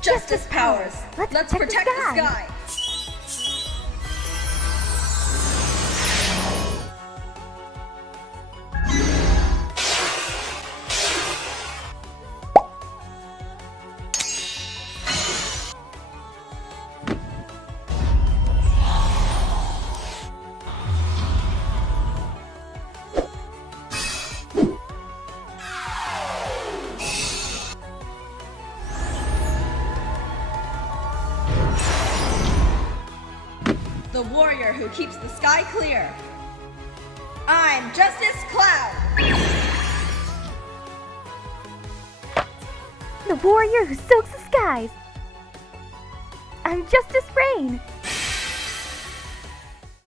Justice powers! Let's protect the sky! The warrior who keeps the sky clear. I'm Justice Cloud! The warrior who soaks the skies. I'm Justice Rain.